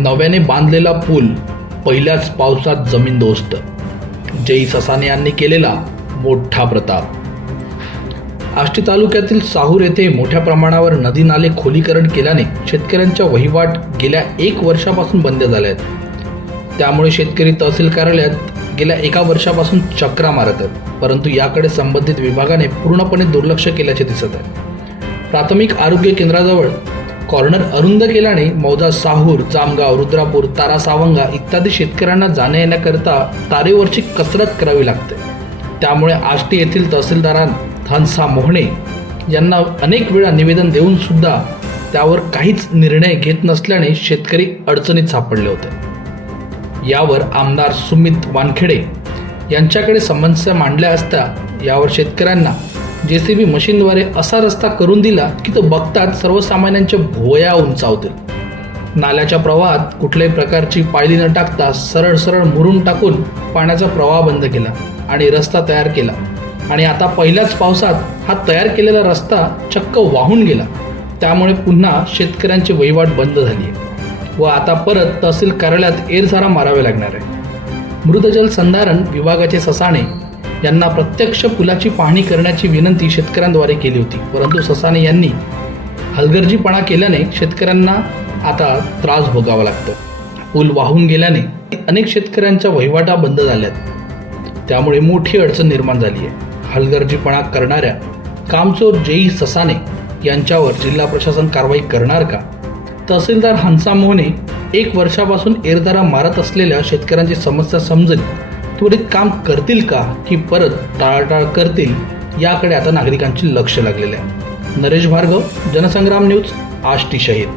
नव्याने बांधलेला पूल पहिल्याच पावसात जमीनदोस्त जयी ससाने यांनी केलेला मोठा प्रताप. आष्टी तालुक्यातील साहूर येथे मोठ्या प्रमाणावर नदी नाले खोलीकरण केल्याने शेतकऱ्यांच्या वहिवाट गेल्या एक वर्षापासून बंद झाल्या आहेत त्यामुळे शेतकरी तहसील कार्यालयात गेल्या एका वर्षापासून चक्रा मारत आहेत. परंतु याकडे संबंधित विभागाने पूर्णपणे दुर्लक्ष केल्याचे दिसत आहे. प्राथमिक आरोग्य केंद्राजवळ कॉर्नर अरुंद केल्याने मौजा साहूर जामगाव रुद्रापूर तारा सावंगा इत्यादी शेतकऱ्यांना जाण्या येण्याकरता तारेवरची कसरत करावी लागते. त्यामुळे आष्टी येथील तहसीलदारां हंसा मोहणे यांना अनेक वेळा निवेदन देऊन सुद्धा त्यावर काहीच निर्णय घेत नसल्याने शेतकरी अडचणीत सापडले होते. यावर आमदार सुमित वानखेडे यांच्याकडे समस्या मांडल्या असता यावर शेतकऱ्यांना जे सी बी मशीनद्वारे असा रस्ता करून दिला की तो बघतात सर्वसामान्यांच्या भोया उंचावतील. नाल्याच्या प्रवाहात कुठल्याही प्रकारची पायली न टाकता सरळ सरळ मुरून टाकून पाण्याचा प्रवाह बंद केला आणि रस्ता तयार केला. आणि आता पहिल्याच पावसात हा तयार केलेला रस्ता चक्क वाहून गेला. त्यामुळे पुन्हा शेतकऱ्यांची वहिवाट बंद झाली आहे. व आता परत तहसील कार्यालयात एरझारा मारावे लागणार आहे. मृतजल संधारण विभागाचे ससाणे यांना प्रत्यक्ष पुलाची पाहणी करण्याची विनंती शेतकऱ्यांद्वारे केली होती. परंतु ससाने यांनी हलगर्जीपणा केल्याने शेतकऱ्यांना आता त्रास भोगावा लागतो. पूल वाहून गेल्याने अनेक शेतकऱ्यांच्या वहिवाटा बंद झाल्यात. त्यामुळे मोठी अडचण निर्माण झाली आहे. हलगर्जीपणा करणाऱ्या कामचोर जेई ससाने यांच्यावर जिल्हा प्रशासन कारवाई करणार का? तहसीलदार हंसा मोहने एक वर्षापासून एरदारा मारत असलेल्या शेतकऱ्यांची समस्या समजेल. त्वरित काम करतील का की परत टाळाटाळ करतील याकडे आता नागरिकांचे लक्ष लागलेले आहे. नरेश भार्गव जनसंग्राम न्यूज आष्टी शहीद.